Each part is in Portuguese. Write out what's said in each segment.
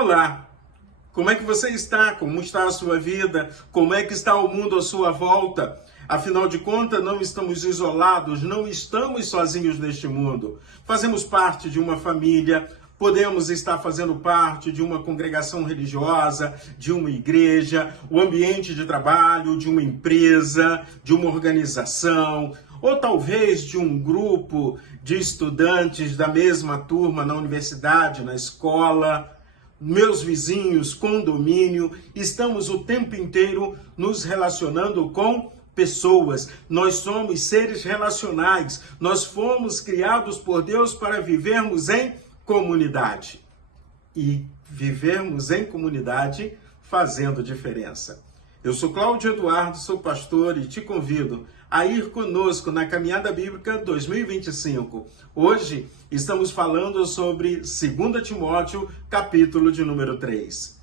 Olá, como é que você está? Como está a sua vida? Como é que está o mundo à sua volta? Afinal de contas, não estamos isolados, não estamos sozinhos neste mundo. Fazemos parte de uma família, podemos estar fazendo parte de uma congregação religiosa, de uma igreja, o ambiente de trabalho, de uma empresa, de uma organização, ou talvez de um grupo de estudantes da mesma turma na universidade, na escola, meus vizinhos, condomínio. Estamos o tempo inteiro nos relacionando com pessoas. Nós somos seres relacionais. Nós fomos criados por Deus para vivermos em comunidade. E vivermos em comunidade fazendo diferença. Eu sou Cláudio Eduardo, sou pastor e te convido a ir conosco na Caminhada Bíblica 2025. Hoje estamos falando sobre 2 Timóteo, capítulo de número 3.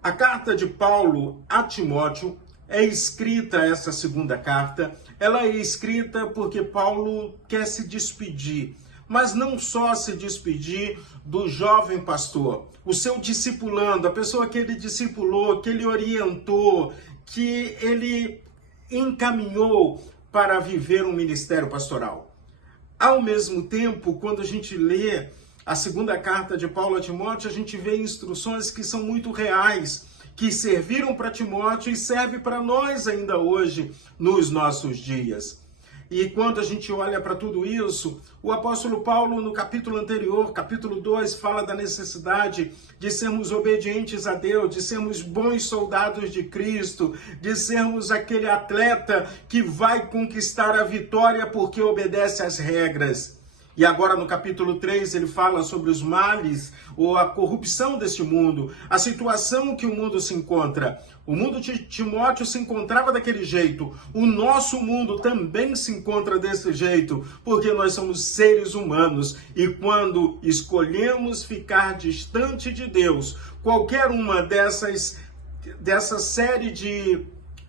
A carta de Paulo a Timóteo é escrita, essa segunda carta, ela é escrita porque Paulo quer se despedir, mas não só se despedir do jovem pastor, o seu discipulando, a pessoa que ele discipulou, que ele orientou, que ele encaminhou para viver um ministério pastoral. Ao mesmo tempo, quando a gente lê a segunda carta de Paulo a Timóteo, a gente vê instruções que são muito reais, que serviram para Timóteo e servem para nós ainda hoje, nos nossos dias. E quando a gente olha para tudo isso, o apóstolo Paulo, no capítulo anterior, capítulo 2, fala da necessidade de sermos obedientes a Deus, de sermos bons soldados de Cristo, de sermos aquele atleta que vai conquistar a vitória porque obedece às regras. E agora no capítulo 3 ele fala sobre os males ou a corrupção deste mundo, a situação que o mundo se encontra. O mundo de Timóteo se encontrava daquele jeito. O nosso mundo também se encontra desse jeito, porque nós somos seres humanos. E quando escolhemos ficar distante de Deus, qualquer uma dessa série de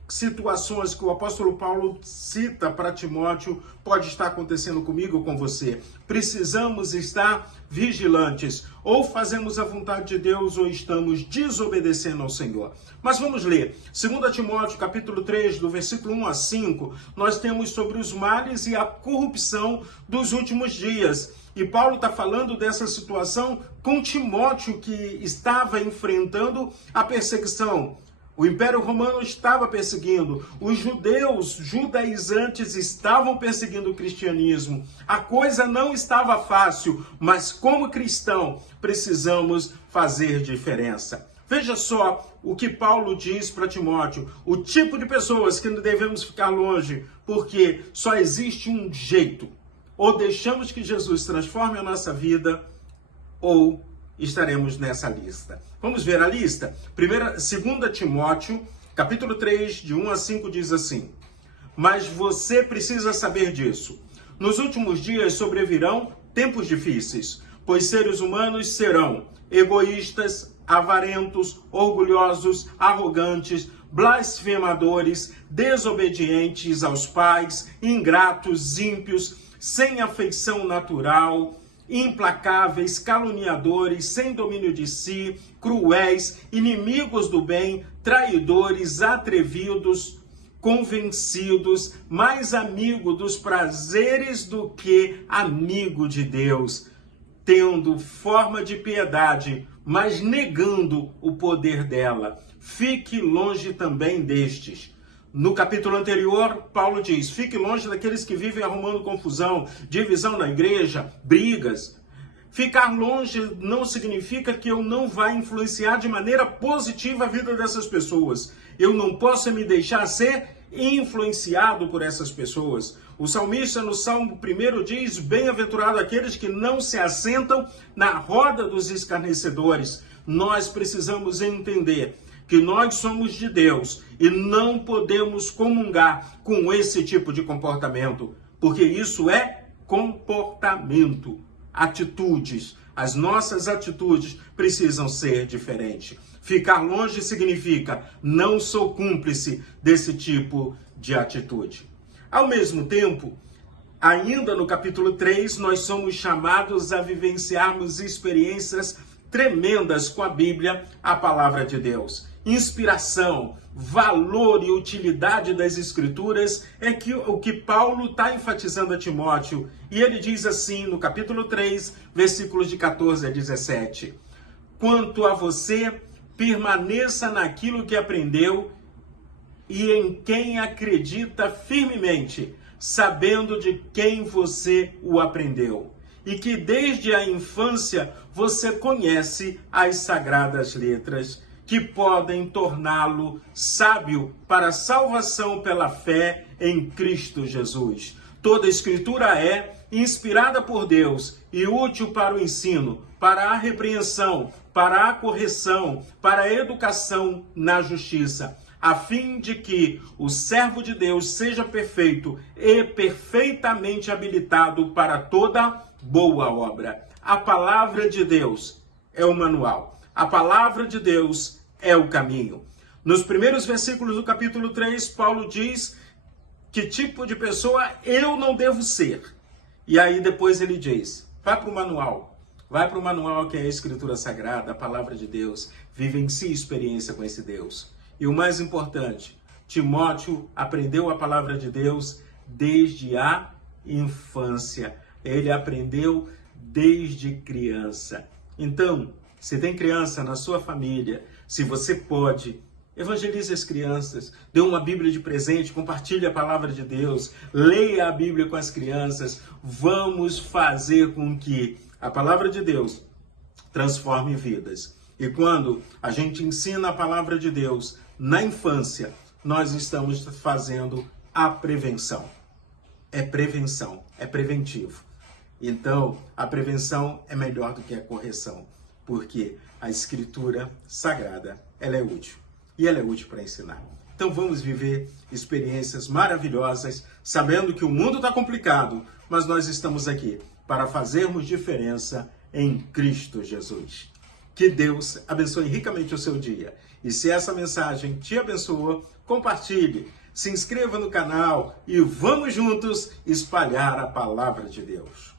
situações que o apóstolo Paulo cita para Timóteo pode estar acontecendo comigo ou com você. Precisamos estar vigilantes. Ou fazemos a vontade de Deus ou estamos desobedecendo ao Senhor. Mas vamos ler. 2 Timóteo, capítulo 3, do versículo 1 a 5, nós temos sobre os males e a corrupção dos últimos dias. E Paulo está falando dessa situação com Timóteo, que estava enfrentando a perseguição. O Império Romano estava perseguindo, os judeus judaizantes estavam perseguindo o cristianismo. A coisa não estava fácil, mas como cristão precisamos fazer diferença. Veja só o que Paulo diz para Timóteo, o tipo de pessoas que devemos ficar longe, porque só existe um jeito. Ou deixamos que Jesus transforme a nossa vida, ou estaremos nessa lista. Vamos ver a lista? 2 Timóteo, capítulo 3, de 1 a 5, diz assim: Mas você precisa saber disso. Nos últimos dias sobrevirão tempos difíceis, pois seres humanos serão egoístas, avarentos, orgulhosos, arrogantes, blasfemadores, desobedientes aos pais, ingratos, ímpios, sem afeição natural, implacáveis, caluniadores, sem domínio de si, cruéis, inimigos do bem, traidores, atrevidos, convencidos, mais amigo dos prazeres do que amigo de Deus, tendo forma de piedade, mas negando o poder dela. Fique longe também destes. No capítulo anterior, Paulo diz: fique longe daqueles que vivem arrumando confusão, divisão na igreja, brigas. Ficar longe não significa que eu não vá influenciar de maneira positiva a vida dessas pessoas. Eu não posso me deixar ser influenciado por essas pessoas. O salmista no Salmo 1 diz: bem-aventurado aqueles que não se assentam na roda dos escarnecedores. Nós precisamos entender que nós somos de Deus e não podemos comungar com esse tipo de comportamento, porque isso é comportamento, atitudes. As nossas atitudes precisam ser diferentes. Ficar longe significa não sou cúmplice desse tipo de atitude. Ao mesmo tempo, ainda no capítulo 3, nós somos chamados a vivenciarmos experiências tremendas com a Bíblia, a palavra de Deus. Inspiração, valor e utilidade das Escrituras é o que Paulo está enfatizando a Timóteo. E ele diz assim no capítulo 3, versículos de 14 a 17. Quanto a você, permaneça naquilo que aprendeu e em quem acredita firmemente, sabendo de quem você o aprendeu. E que desde a infância você conhece as sagradas letras, que podem torná-lo sábio para a salvação pela fé em Cristo Jesus. Toda a Escritura é inspirada por Deus e útil para o ensino, para a repreensão, para a correção, para a educação na justiça, a fim de que o servo de Deus seja perfeito e perfeitamente habilitado para toda boa obra. A palavra de Deus é o manual. A palavra de Deus é o caminho. Nos primeiros versículos do capítulo 3, Paulo diz que tipo de pessoa eu não devo ser. E aí depois ele diz, vai para o manual. Vai para o manual que é a Escritura Sagrada, a palavra de Deus. Vivencie experiência com esse Deus. E o mais importante, Timóteo aprendeu a palavra de Deus desde a infância. Ele aprendeu desde criança. Então, se tem criança na sua família, se você pode, evangelize as crianças, dê uma Bíblia de presente, compartilhe a palavra de Deus, leia a Bíblia com as crianças. Vamos fazer com que a palavra de Deus transforme vidas. E quando a gente ensina a palavra de Deus na infância, nós estamos fazendo a prevenção. É prevenção, é preventivo. Então, a prevenção é melhor do que a correção, porque a Escritura Sagrada, ela é útil. E ela é útil para ensinar. Então vamos viver experiências maravilhosas, sabendo que o mundo está complicado, mas nós estamos aqui para fazermos diferença em Cristo Jesus. Que Deus abençoe ricamente o seu dia. E se essa mensagem te abençoou, compartilhe, se inscreva no canal e vamos juntos espalhar a palavra de Deus.